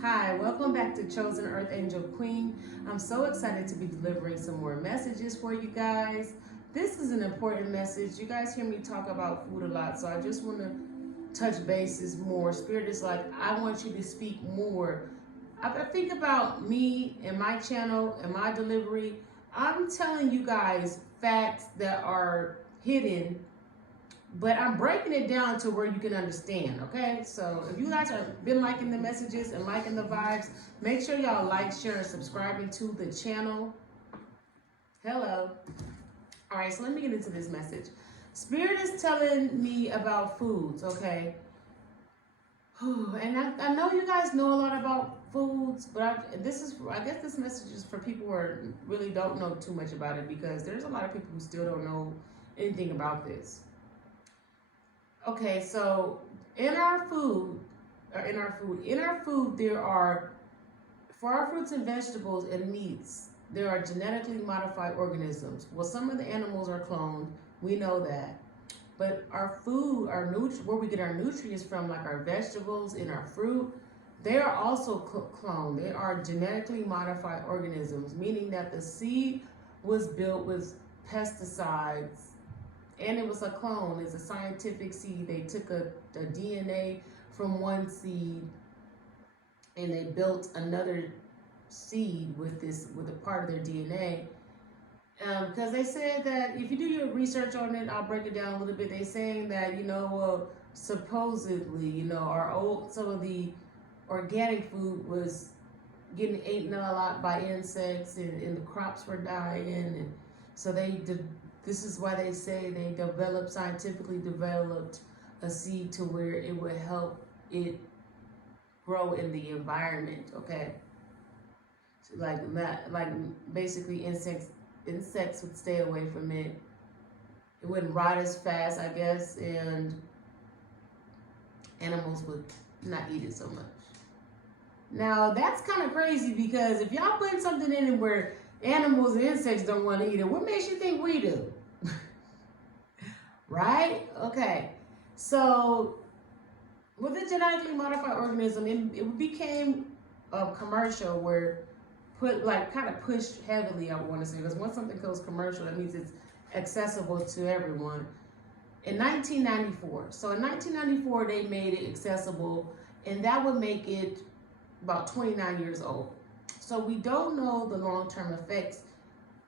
Hi, welcome back to Chosen Earth Angel Queen. I'm so excited to be delivering some more messages for you guys. This is an important message. You guys hear me talk about food a lot, so I just want to touch bases more. Spirit is like, I want you to speak more. I think about me and my channel and my delivery. I'm telling you guys facts that are hidden, but I'm breaking it down to where you can understand, okay? So if you guys have been liking the messages and liking the vibes, make sure y'all like, share, and subscribing to the channel. Hello. All right, so let me get into this message. Spirit is telling me about foods, okay? And I know you guys know a lot about foods, but I guess this message is for people who really don't know too much about it, because there's a lot of people who still don't know anything about this. Okay, so in our food, there are, for our fruits and vegetables and meats, there are genetically modified organisms. Well, some of the animals are cloned, we know that. But our food, where we get our nutrients from, like our vegetables and our fruit, they are also cloned. They are genetically modified organisms, meaning that the seed was built with pesticides, and it was a clone. It's a scientific seed. They took a DNA from one seed and they built another seed with a part of their DNA. Because they said that if you do your research on it, I'll break it down a little bit. They're saying that, supposedly, some of the organic food was getting eaten a lot by insects, and the crops were dying, and so this is why they say they scientifically developed a seed to where it would help it grow in the environment, okay? So like basically insects would stay away from it. It wouldn't rot as fast, I guess, and animals would not eat it so much. Now, that's kind of crazy, because if y'all put something in it where animals and insects don't want to eat it, what makes you think we do? Right? Okay. So, with the genetically modified organism, it became commercial, where kind of pushed heavily, I want to say, because once something goes commercial, that means it's accessible to everyone. In 1994. So in 1994, they made it accessible, and that would make it about 29 years old. So we don't know the long-term effects.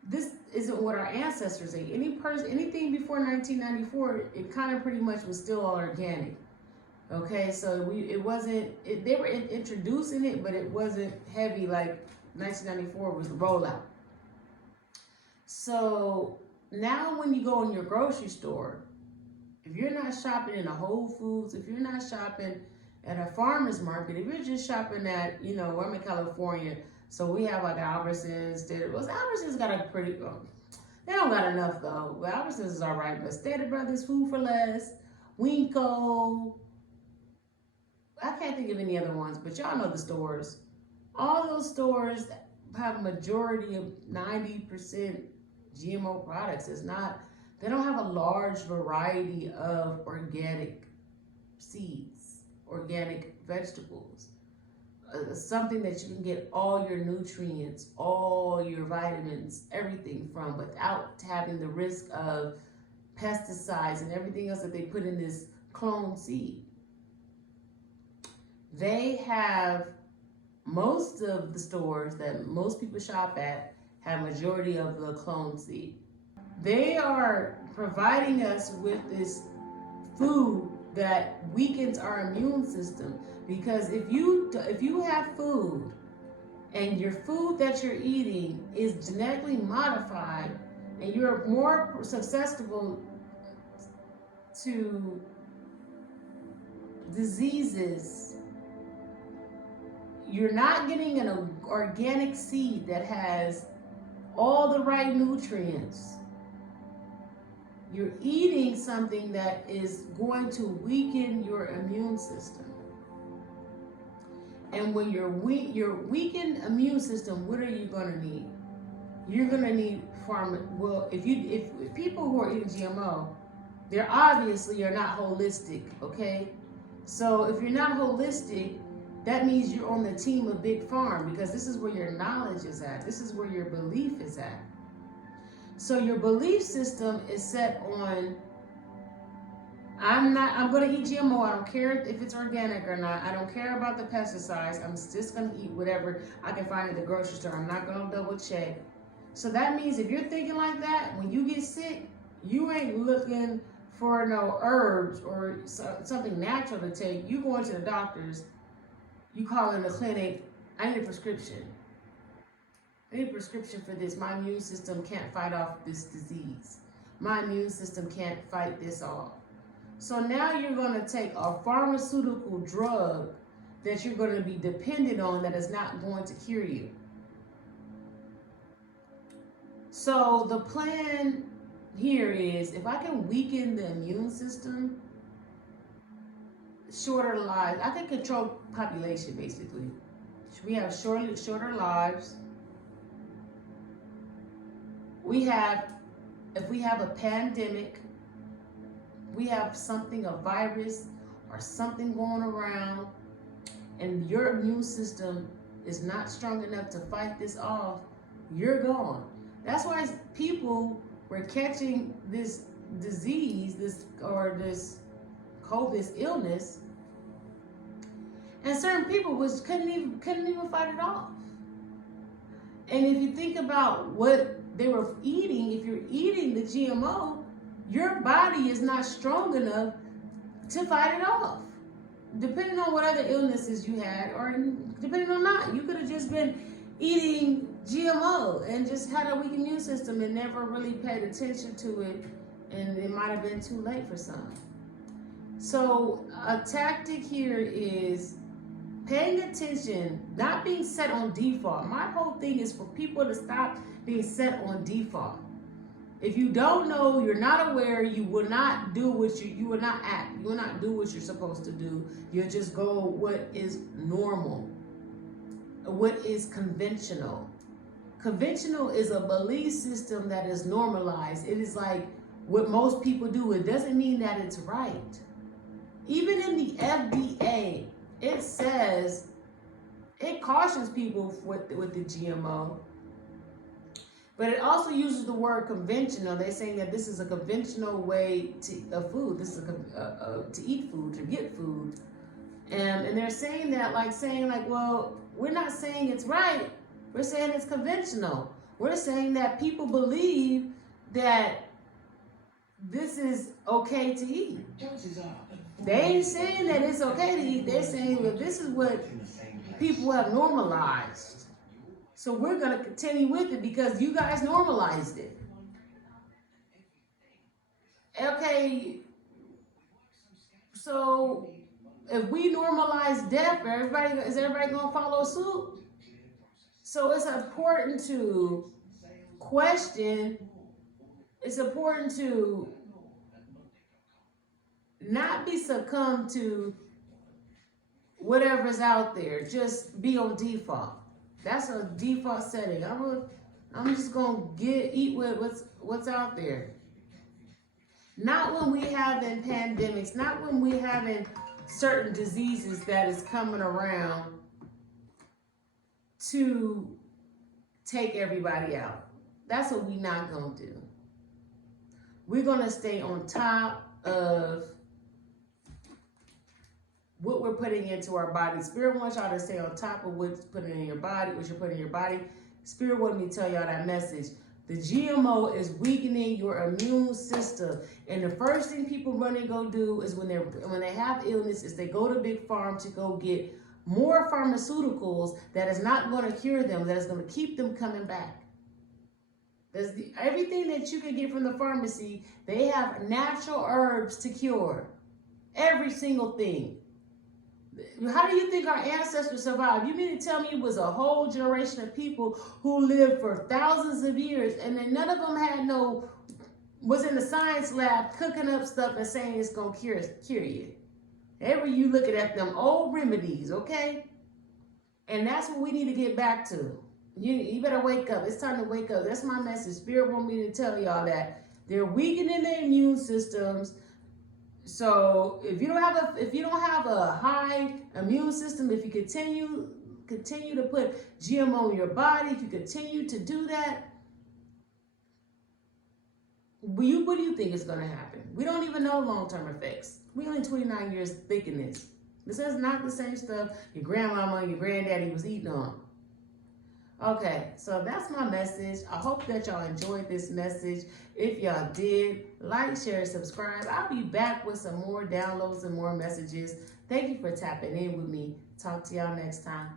This isn't what our ancestors ate. Anything before 1994, it kind of pretty much was still all organic. Okay, so they were introducing it, but it wasn't heavy like 1994 was the rollout. So now when you go in your grocery store, if you're not shopping in a Whole Foods, if you're not shopping at a farmer's market, if you're just shopping at, I'm in California, so we have like Albertsons. Albertsons got a pretty, they don't got enough though. Well, Albertsons is all right, but Stater Brothers, Food for Less, Winco, I can't think of any other ones, but y'all know the stores. All those stores have a majority of 90% GMO products. They don't have a large variety of organic seeds, organic vegetables. Something that you can get all your nutrients, all your vitamins, everything from, without having the risk of pesticides and everything else that they put in this clone seed. They have, most of the stores that most people shop at have majority of the clone seed. They are providing us with this food that weakens our immune system, because if you have food and your food that you're eating is genetically modified, and you're more susceptible to diseases, you're not getting an organic seed that has all the right nutrients. You're eating something that is going to weaken your immune system. And when your weakened immune system, what are you going to need? You're going to need if people who are eating GMO, they're obviously are not holistic, okay? So if you're not holistic, that means you're on the team of Big Farm, because this is where your knowledge is at. This is where your belief is at. So your belief system is set on, I'm going to eat GMO. I don't care if it's organic or not. I don't care about the pesticides. I'm just going to eat whatever I can find at the grocery store. I'm not going to double check. So that means if you're thinking like that, when you get sick, you ain't looking for no herbs or something natural to take. You going to the doctors, you call in the clinic, I need a prescription. I need a prescription for this. My immune system can't fight off this disease. My immune system can't fight this off. So now you're going to take a pharmaceutical drug that you're going to be dependent on that is not going to cure you. So the plan here is, if I can weaken the immune system, shorter lives, I can control population basically. We have shorter lives. If we have a pandemic, we have something, a virus or something going around, and your immune system is not strong enough to fight this off, you're gone. That's why people were catching this disease, this COVID illness, and certain people couldn't even fight it off. And if you think about what they were eating, if you're eating the GMO, your body is not strong enough to fight it off. Depending on what other illnesses you had, or depending on not, you could have just been eating GMO and just had a weak immune system and never really paid attention to it, and it might have been too late for some. So a tactic here is paying attention, not being set on default. My whole thing is for people to stop being set on default. If you don't know, you're not aware, you will not do what you will not act. You will not do what you're supposed to do. You'll just go what is normal, what is conventional. Conventional is a belief system that is normalized. It is like what most people do. It doesn't mean that it's right. Even in the FDA, it says, it cautions people with the GMO, but it also uses the word conventional. They're saying that this is a conventional way of food. This is to eat food, to get food. And they're saying that well, we're not saying it's right. We're saying it's conventional. We're saying that people believe that this is okay to eat. They ain't saying that it's okay to eat. They're saying that this is what people have normalized. So we're going to continue with it because you guys normalized it. Okay, so if we normalize death, is everybody going to follow suit? So it's important to question. It's important to not be succumbed to whatever's out there. Just be on default. That's a default setting. I'm just gonna eat with what's out there. Not when we having pandemics. Not when we having certain diseases that is coming around to take everybody out. That's what we not gonna do. We're gonna stay on top of what we're putting into our body. Spirit wants y'all to stay on top of what's putting in your body, what you're putting in your body. Spirit wanted me to tell y'all that message. The GMO is weakening your immune system. And the first thing people run and go do is when they have illness is they go to Big Farm to go get more pharmaceuticals that is not going to cure them, that is going to keep them coming back. Everything that you can get from the pharmacy, they have natural herbs to cure. Every single thing. How do you think our ancestors survived? You mean to tell me it was a whole generation of people who lived for thousands of years and then none of them was in the science lab cooking up stuff and saying it's going to cure you? Every you looking at them old remedies, okay? And that's what we need to get back to. You better wake up. It's time to wake up. That's my message. Spirit want me to tell y'all that they're weakening their immune systems. So if you don't have a high immune system, if you continue to put GMO in your body, if you continue to do that, what do you think is going to happen? We don't even know long-term effects. We only 29 years thinking this. This is not the same stuff your grandmama and your granddaddy was eating on. Okay, so that's my message. I hope that y'all enjoyed this message. If y'all did, like, share, subscribe. I'll be back with some more downloads and more messages. Thank you for tapping in with me. Talk to y'all next time.